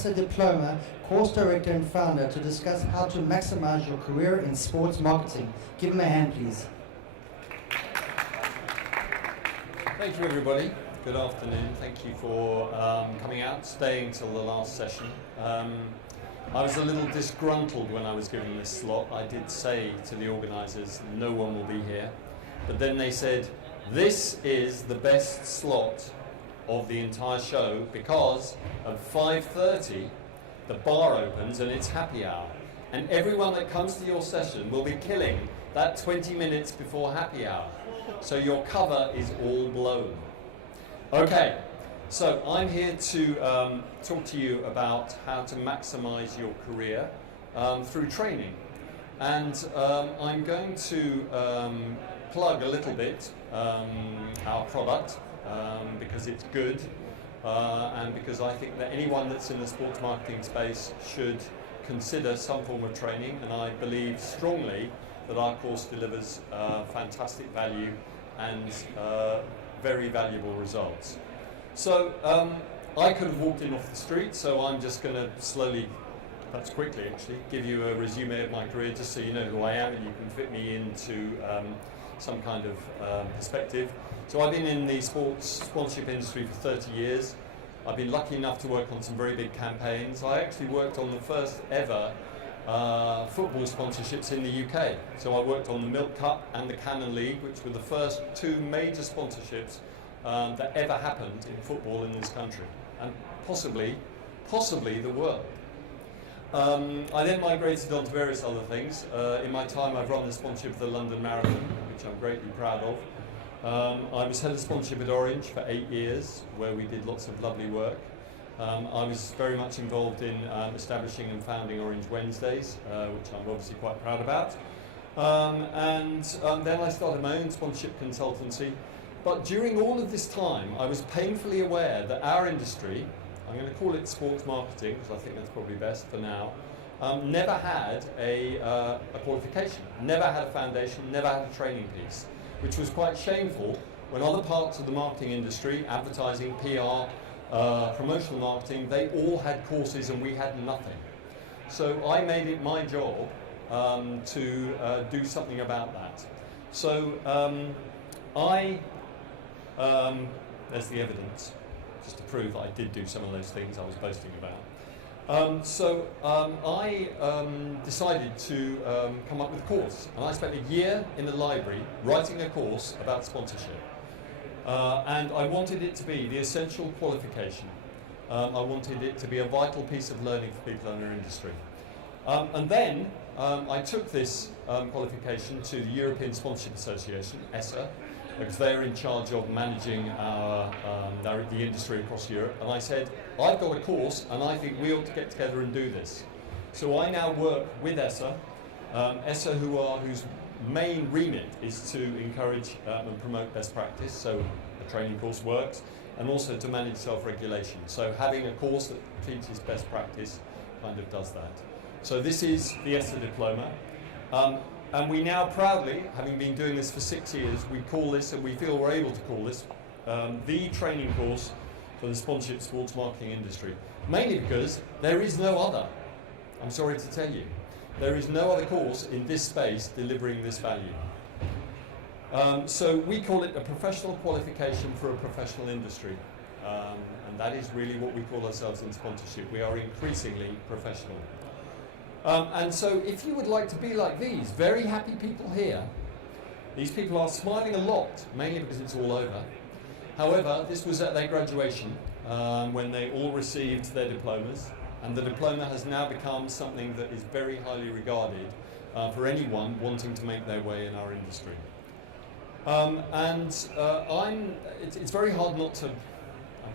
ESA Diploma, course director and founder, to discuss how to maximize your career in sports marketing. Give him a hand, please. Thank you, everybody. Good afternoon. Thank you for coming out, staying till the last session. I was a little disgruntled when I was given this slot. I did say to the organisers, no one will be here. But then they said, this is the best slot of the entire show because at 5:30 the bar opens and it's happy hour. And everyone that comes to your session will be killing that 20 minutes before happy hour. So your cover is all blown. Okay, so I'm here to talk to you about how to maximize your career through training. And I'm going to plug a little bit our product because it's good and because I think that anyone that's in the sports marketing space should consider some form of training, and I believe strongly that our course delivers fantastic value and very valuable results. So I could have walked in off the street, so I'm just going to slowly, perhaps quickly actually, give you a resume of my career just so you know who I am and you can fit me into some kind of perspective. So I've been in the sports sponsorship industry for 30 years. I've been lucky enough to work on some very big campaigns. I actually worked on the first ever football sponsorships in the UK. So I worked on the Milk Cup and the Cannon League, which were the first two major sponsorships that ever happened in football in this country, and possibly the world. I then migrated on to various other things. In my time I've run the sponsorship of the London Marathon, which I'm greatly proud of. I was head of sponsorship at Orange for 8 years, where we did lots of lovely work. I was very much involved in establishing and founding Orange Wednesdays, which I'm obviously quite proud about. Then I started my own sponsorship consultancy. But during all of this time, I was painfully aware that our industry, I'm going to call it sports marketing, because I think that's probably best for now, never had a qualification, never had a foundation, never had a training piece, which was quite shameful when other parts of the marketing industry, advertising, PR, promotional marketing, they all had courses and we had nothing. So I made it my job to do something about that. So there's the evidence, just to prove that I did do some of those things I was boasting about. I decided to come up with a course, and I spent a year in the library writing a course about sponsorship. And I wanted it to be the essential qualification. I wanted it to be a vital piece of learning for people in our industry. And then I took this qualification to the European Sponsorship Association, ESA, because they're in charge of managing the industry across Europe. And I said, I've got a course and I think we ought to get together and do this. So I now work with ESA, ESA whose main remit is to encourage and promote best practice, so a training course works, and also to manage self-regulation. So having a course that teaches best practice kind of does that. So this is the ESA Diploma. And we now proudly, having been doing this for 6 years, we call this, and we feel we're able to call this, the training course for the sponsorship sports marketing industry. Mainly because there is no other. I'm sorry to tell you. There is no other course in this space delivering this value. So we call it a professional qualification for a professional industry. And that is really what we call ourselves in sponsorship. We are increasingly professional. And so if you would like to be like these very happy people here, these people are smiling a lot, mainly because it's all over. However, this was at their graduation when they all received their diplomas, and the diploma has now become something that is very highly regarded for anyone wanting to make their way in our industry. It's very hard not to,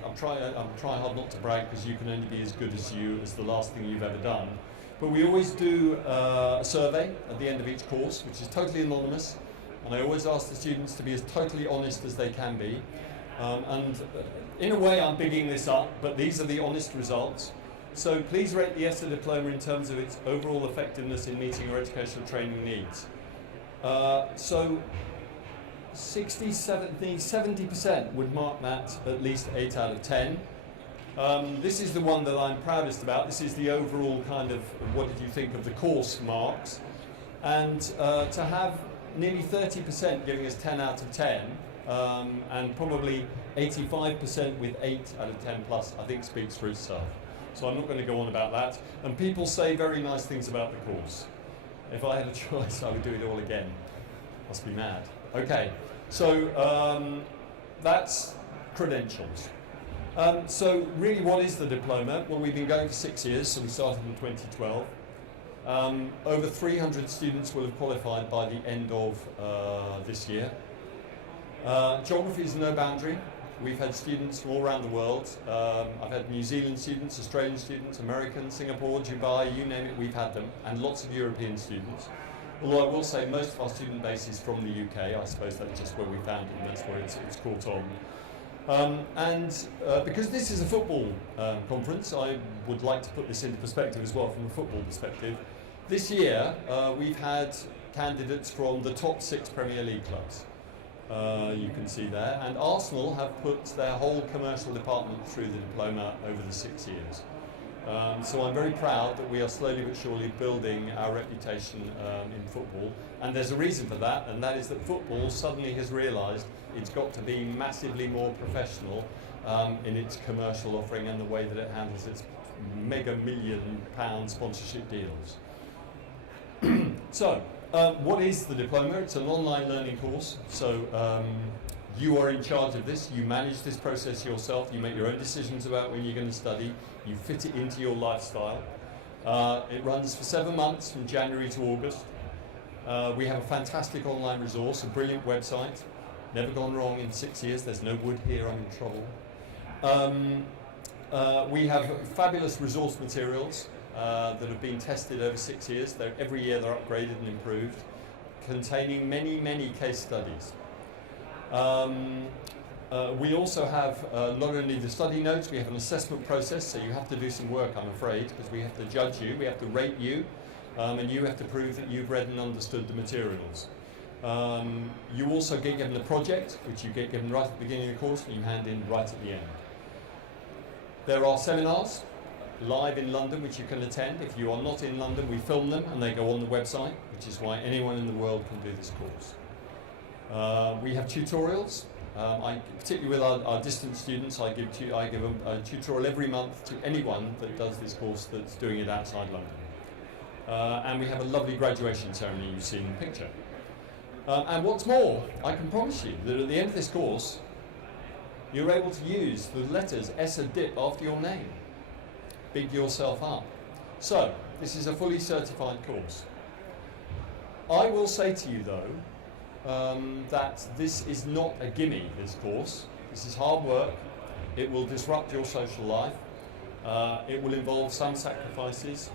I'm trying hard not to brag, because you can only be as good as the last thing you've ever done. But we always do a survey at the end of each course, which is totally anonymous, and I always ask the students to be as totally honest as they can be. In a way I'm bigging this up, but these are the honest results. So please rate the ESA Diploma in terms of its overall effectiveness in meeting your educational training needs. So 70% would mark that at least 8 out of 10. This is the one that I'm proudest about. This is the overall kind of what did you think of the course marks. And to have nearly 30% giving us 10 out of 10, and probably 85% with 8 out of 10 plus, I think speaks for itself. So I'm not going to go on about that. And people say very nice things about the course. If I had a choice, I would do it all again. Must be mad. Okay, so that's credentials. So really, what is the diploma? Well, we've been going for 6 years, so we started in 2012. Over 300 students will have qualified by the end of this year. Geography is no boundary. We've had students from all around the world. I've had New Zealand students, Australian students, American, Singapore, Dubai, you name it, we've had them, and lots of European students. Although I will say most of our student base is from the UK. I suppose that's just where we found it, and that's where it's caught on. Because this is a football conference, I would like to put this into perspective as well from a football perspective. This year, we've had candidates from the top 6 Premier League clubs. You can see there, and Arsenal have put their whole commercial department through the diploma over the 6 years. So I'm very proud that we are slowly but surely building our reputation in football, and there's a reason for that, and that is that football suddenly has realised it's got to be massively more professional in its commercial offering and the way that it handles its mega £1 million sponsorship deals. So, what is the diploma? It's an online learning course, so you are in charge of this, you manage this process yourself, you make your own decisions about when you're going to study, you fit it into your lifestyle. It runs for 7 months from January to August. We have a fantastic online resource, a brilliant website, never gone wrong in 6 years, there's no wood here, I'm in trouble. We have fabulous resource materials that have been tested over 6 years. Every year they're upgraded and improved, containing many, many case studies. We also have not only the study notes, we have an assessment process, so you have to do some work, I'm afraid, because we have to judge you, we have to rate you, and you have to prove that you've read and understood the materials. You also get given a project, which you get given right at the beginning of the course, and you hand in right at the end. There are seminars live in London which you can attend. If you are not in London, we film them and they go on the website, which is why anyone in the world can do this course. We have tutorials. Particularly with our distance students, I give them a tutorial every month to anyone that does this course that's doing it outside London. And we have a lovely graduation ceremony you see in the picture. And what's more, I can promise you that at the end of this course, you're able to use the letters ESA DIP after your name. Big yourself up. So, this is a fully certified course. I will say to you though, that this is not a gimme, this course. This is hard work. It will disrupt your social life. It will involve some sacrifices,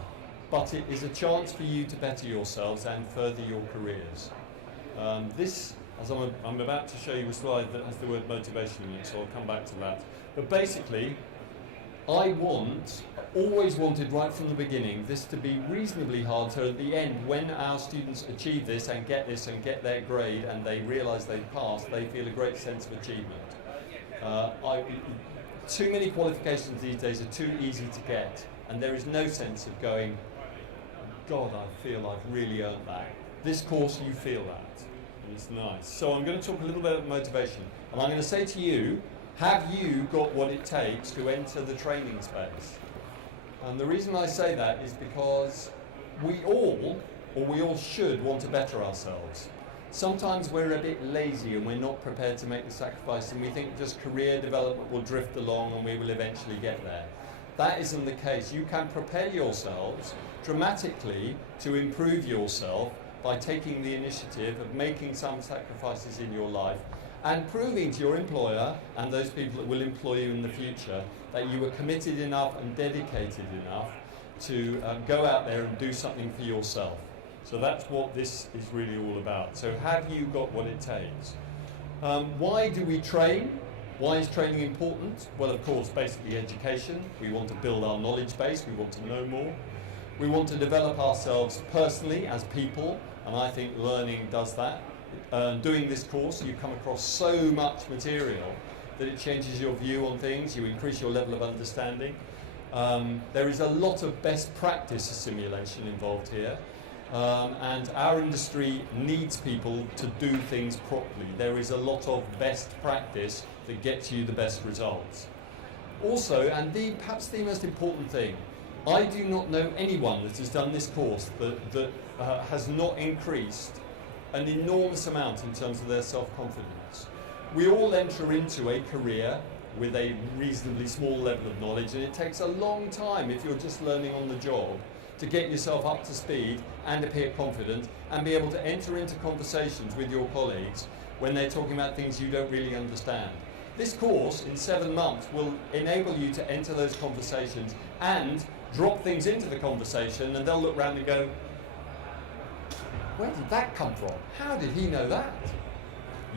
but it is a chance for you to better yourselves and further your careers. This, as I'm about to show you a slide that has the word motivation in it, so I'll come back to that. But basically, I always wanted right from the beginning this to be reasonably hard, so at the end, when our students achieve this and get their grade and they realise they've passed, they feel a great sense of achievement. Too many qualifications these days are too easy to get, and there is no sense of going, God, I feel I've really earned that. This course, you feel that. And it's nice. So I'm going to talk a little bit about motivation, and I'm going to say to you, have you got what it takes to enter the training space? And the reason I say that is because we all should want to better ourselves. Sometimes we're a bit lazy and we're not prepared to make the sacrifice, and we think just career development will drift along and we will eventually get there. That isn't the case. You can prepare yourselves dramatically to improve yourself by taking the initiative of making some sacrifices in your life and proving to your employer and those people that will employ you in the future that you were committed enough and dedicated enough to go out there and do something for yourself. So that's what this is really all about. So have you got what it takes? Why do we train? Why is training important? Well, of course, basically education. We want to build our knowledge base. We want to know more. We want to develop ourselves personally as people, and I think learning does that. Doing this course, you come across so much material that it changes your view on things, you increase your level of understanding. There is a lot of best practice simulation involved here. And our industry needs people to do things properly. There is a lot of best practice that gets you the best results. Also, and perhaps the most important thing, I do not know anyone that has done this course that has not increased an enormous amount in terms of their self-confidence. We all enter into a career with a reasonably small level of knowledge, and it takes a long time if you're just learning on the job to get yourself up to speed and appear confident and be able to enter into conversations with your colleagues when they're talking about things you don't really understand. This course in 7 months will enable you to enter those conversations and drop things into the conversation, and they'll look around and go, where did that come from? How did he know that?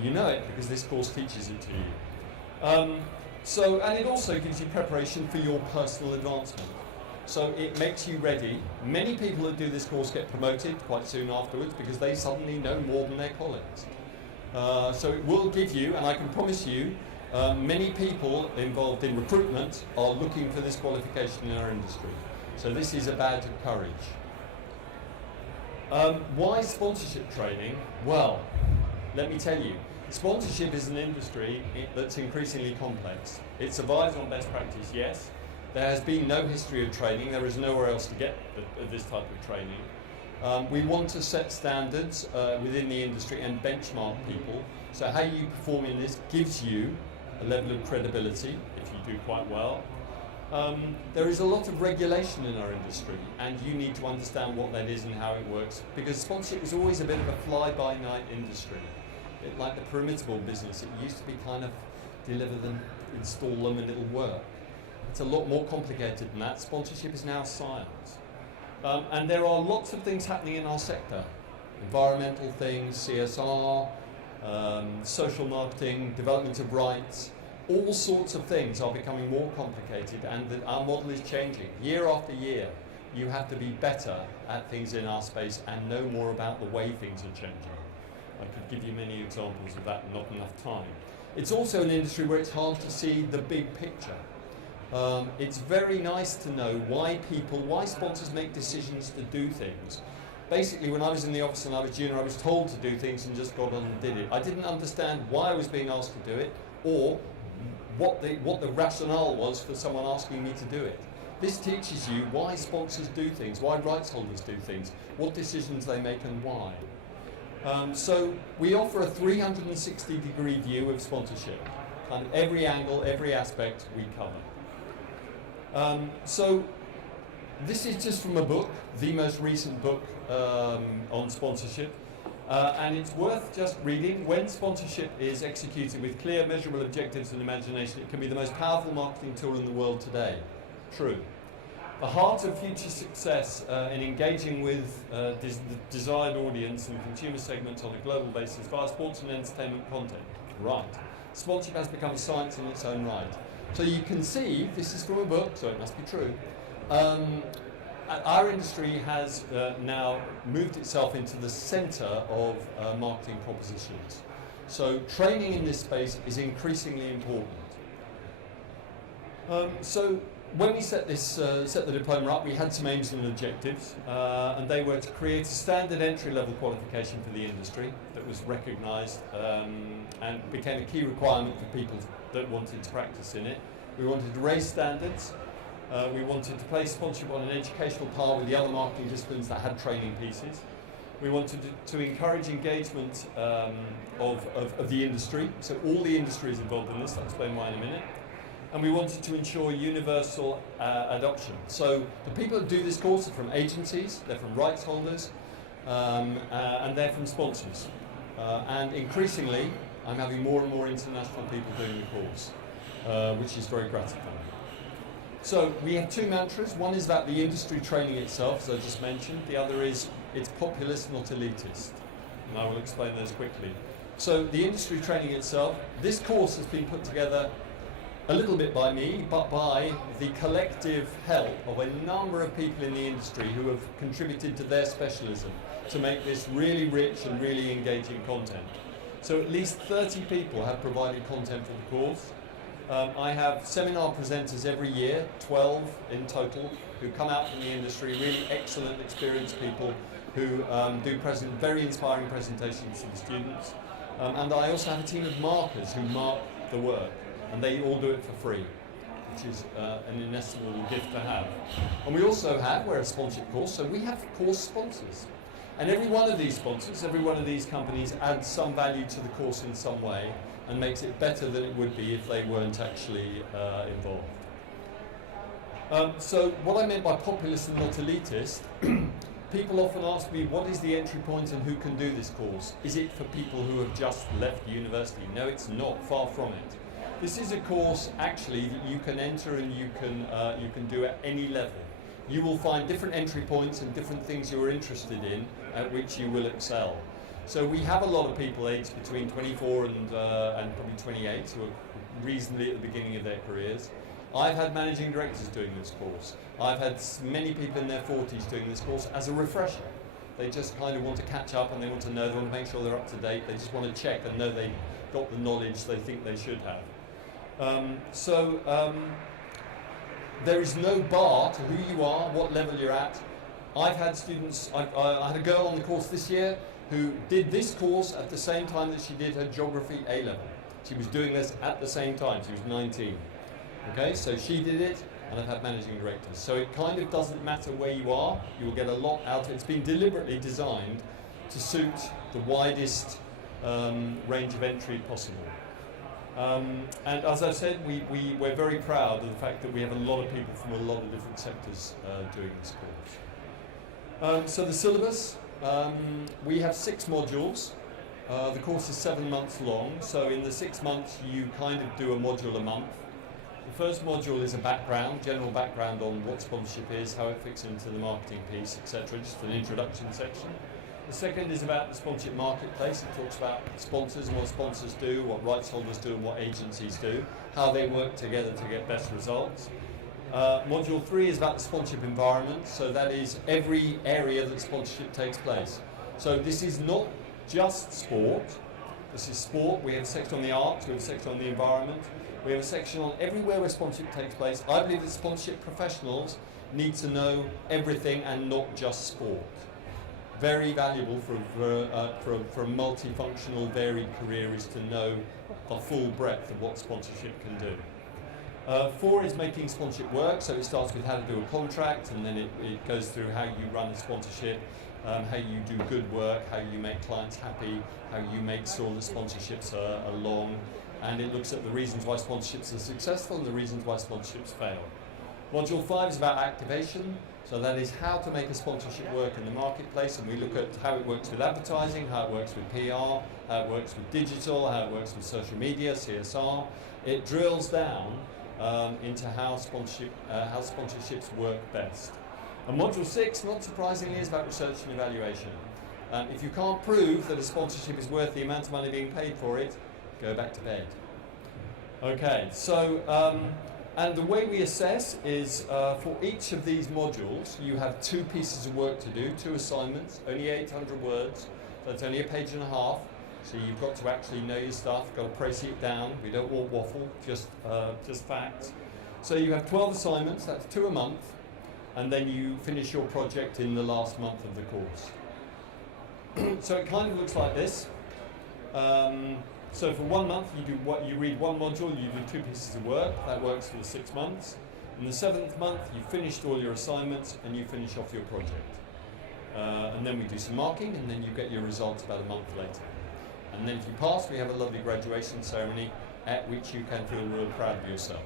You know it because this course teaches it to you. And it also gives you preparation for your personal advancement. So it makes you ready. Many people that do this course get promoted quite soon afterwards because they suddenly know more than their colleagues. So it will give you, and I can promise you, many people involved in recruitment are looking for this qualification in our industry. So this is a badge of courage. Why sponsorship training? Well, let me tell you, sponsorship is an industry that's increasingly complex. It survives on best practice, yes. There has been no history of training. There is nowhere else to get this type of training. We want to set standards within the industry and benchmark people. So how you perform in this gives you a level of credibility if you do quite well. There is a lot of regulation in our industry, and you need to understand what that is and how it works, because sponsorship is always a bit of a fly-by-night industry. Like the perimeter business, it used to be kind of deliver them, install them, and it'll work. It's a lot more complicated than that. Sponsorship is now science. And there are lots of things happening in our sector. Environmental things, CSR, social marketing, development of rights, all sorts of things are becoming more complicated, and our model is changing. Year after year, you have to be better at things in our space and know more about the way things are changing. I could give you many examples of that, not enough time. It's also an industry where it's hard to see the big picture. It's very nice to know why sponsors make decisions to do things. Basically, when I was in the office and I was junior, I was told to do things and just got on and did it. I didn't understand why I was being asked to do it, or what the rationale was for someone asking me to do it. This teaches you why sponsors do things, why rights holders do things, what decisions they make and why. So we offer a 360-degree view of sponsorship. Kind of every angle, every aspect we cover. So this is just from a book, the most recent book on sponsorship. And it's worth just reading. When sponsorship is executed with clear, measurable objectives and imagination, it can be the most powerful marketing tool in the world today. True. The heart of future success in engaging with the desired audience and consumer segments on a global basis via sports and entertainment content. Right. Sponsorship has become a science in its own right. So you can see, this is from a book, so it must be true. Our industry has now moved itself into the centre of marketing propositions. So training in this space is increasingly important. So when we set the diploma up, we had some aims and objectives, and they were to create a standard entry-level qualification for the industry that was recognised and became a key requirement for people that wanted to practice in it. We wanted to raise standards. We wanted to place sponsorship on an educational par with the other marketing disciplines that had training pieces. We wanted to encourage engagement of the industry, so all the industry is involved in this. I'll explain why in a minute. And we wanted to ensure universal adoption. So the people that do this course are from agencies, they're from rights holders, and they're from sponsors. And increasingly, I'm having more and more international people doing the course, which is very gratifying. So we have two mantras. One is about the industry training itself, as I just mentioned. The other is it's populist, not elitist. And I will explain those quickly. So the industry training itself, this course has been put together a little bit by me, but by the collective help of a number of people in the industry who have contributed to their specialism to make this really rich and really engaging content. So at least 30 people have provided content for the course. I have seminar presenters every year, 12 in total, who come out from the industry, really excellent, experienced people who do very inspiring presentations to the students. And I also have a team of markers who mark the work, and they all do it for free, which is an inestimable gift to have. And we also have, we're a sponsored course, so we have course sponsors. And every one of these sponsors, every one of these companies adds some value to the course in some way and makes it better than it would be if they weren't actually involved. So what I meant by populist and not elitist, people often ask me, what is the entry point and who can do this course? Is it for people who have just left university? No, it's not, far from it. This is a course actually that you can enter and you can do at any level. You will find different entry points and different things you're interested in at which you will excel. So we have a lot of people aged between 24 and probably 28 who are reasonably at the beginning of their careers. I've had managing directors doing this course. I've had many people in their 40s doing this course as a refresher. They just kind of want to catch up and they want to know, they want to make sure they're up to date. They just want to check and know they've got the knowledge they think they should have. There is no bar to who you are, what level you're at. I've had students, I had a girl on the course this year who did this course at the same time that she did her geography A-level. She was doing this at the same time, she was 19. Okay, so she did it, and I've had managing directors. So it kind of doesn't matter where you are, you will get a lot out of it. It's been deliberately designed to suit the widest range of entry possible. And as I've said, we're very proud of the fact that we have a lot of people from a lot of different sectors doing this course. So the syllabus, we have 6 modules. The course is 7 months long, so in the 6 months you kind of do a module a month. The first module is a background, general background on what sponsorship is, how it fits into the marketing piece, etc., just an introduction section. The second is about the sponsorship marketplace. It talks about sponsors and what sponsors do, what rights holders do and what agencies do, how they work together to get best results. Module 3 is about the sponsorship environment, so that is every area that sponsorship takes place. So this is not just sport, this is sport. We have a section on the arts, we have a section on the environment, we have a section on everywhere where sponsorship takes place. I believe that sponsorship professionals need to know everything and not just sport. Very valuable for a multifunctional, varied career is to know the full breadth of what sponsorship can do. 4 is making sponsorship work, so it starts with how to do a contract, and then it goes through how you run a sponsorship, how you do good work, how you make clients happy, how you make sure the sponsorships are long, and it looks at the reasons why sponsorships are successful and the reasons why sponsorships fail. Module 5 is about activation. So that is how to make a sponsorship work in the marketplace, and we look at how it works with advertising, how it works with PR, how it works with digital, how it works with social media, CSR. It drills down into how sponsorships work best. And module 6, not surprisingly, is about research and evaluation. If you can't prove that a sponsorship is worth the amount of money being paid for it, go back to bed. Okay, so and the way we assess is for each of these modules, you have 2 pieces of work to do, 2 assignments, only 800 words, so it's only a page and a half. So you've got to actually know your stuff, got to press it down. We don't want waffle, just facts. So you have 12 assignments, that's 2 a month, and then you finish your project in the last month of the course. So it kind of looks like this. So for 1 month, you read 1 module, you do 2 pieces of work. That works for the 6 months. In the 7th month, you've finished all your assignments and you finish off your project. And then we do some marking, and then you get your results about a month later. And then if you pass, we have a lovely graduation ceremony at which you can feel real proud of yourself.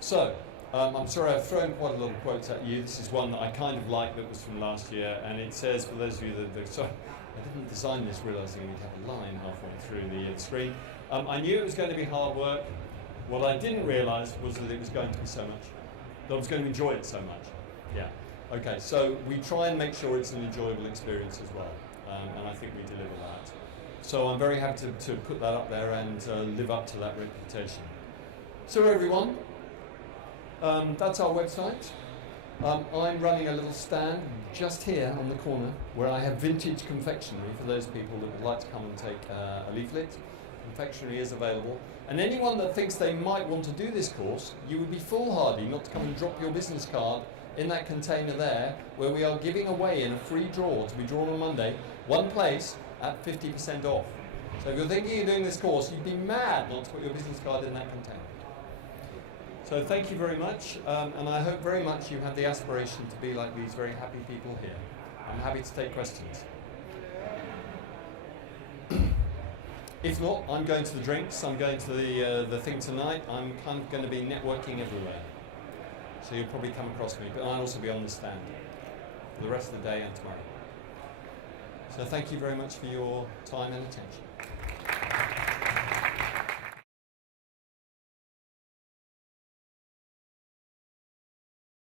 So, I'm sorry I've thrown quite a lot of quotes at you. This is one that I kind of like that was from last year, and it says, for those of you that sorry, I didn't design this realising we'd have a line halfway through the screen. I knew it was going to be hard work. What I didn't realise was that it was going to be so much, that I was going to enjoy it so much. Yeah. Okay, so we try and make sure it's an enjoyable experience as well, and I think we deliver that. So I'm very happy to put that up there and live up to that reputation. So everyone, that's our website. I'm running a little stand just here on the corner where I have vintage confectionery for those people that would like to come and take a leaflet. Confectionery is available, And anyone that thinks they might want to do this course, you would be foolhardy not to come and drop your business card in that container there, where we are giving away in a free draw to be drawn on Monday, one place at 50% off. So if you're thinking of doing this course, you'd be mad not to put your business card in that container. So thank you very much, and I hope very much you have the aspiration to be like these very happy people here. I'm happy to take questions. If not, I'm going to the drinks, I'm going to the thing tonight, I'm kind of going to be networking everywhere. So you'll probably come across me, but I'll also be on the stand for the rest of the day and tomorrow. So thank you very much for your time and attention.